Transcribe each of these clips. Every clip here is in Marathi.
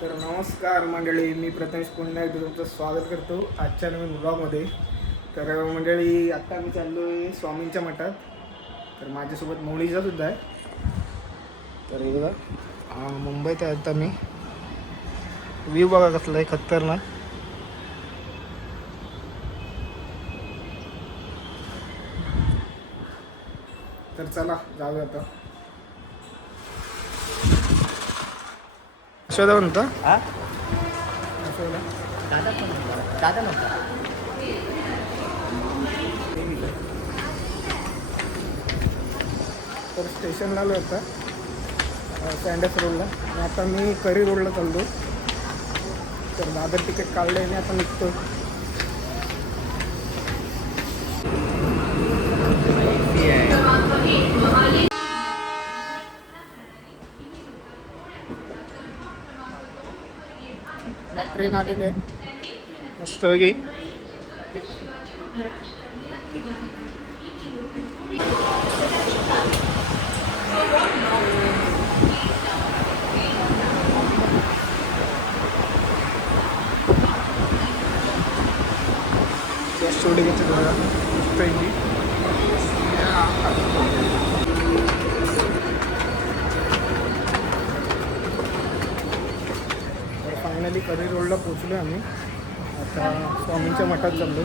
तर नमस्कार मंडळी, मी प्रथमेश पुन्हा एकदा तुमचं स्वागत करतो आजच्या नवीन ब्लॉगमध्ये. तर मंडळी, आत्ता मी चाललो आहे स्वामींच्या मठात. तर माझ्यासोबत मौलीचा सुद्धा आहे. तर हे बघा, मुंबईत आहे आता मी. व्ह्यू बघा कसला आहे खतरनाक. तर चला जाऊया आता. यशोदा म्हणता दादा नव्हता. तर स्टेशनला आलो आता सँडस रोडला, आणि आता मी करी रोडला चाललो. तर दादर तिकीट काढलं आणि आता निघतो. ट्रेन आलेली आहे मस्त गे. सोडे घेते बघा मस्त. फायनली करी रोडला पोचलो आम्ही. आता स्वामींच्या मठात चाललो.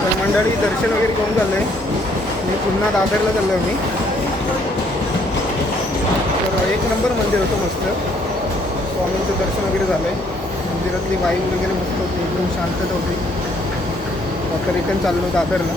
तर मंडळी, दर्शन वगैरे करून झालं आहे. मी पुन्हा दादरला चाललो आहे मी. तर एक नंबर मंदिर होतं मस्त. स्वामींचं दर्शन वगैरे झालं आहे. मंदिरातली वाईब वगैरे मस्त होती, एकदम शांतता होती. आता रिटर्न चाललो दादरला.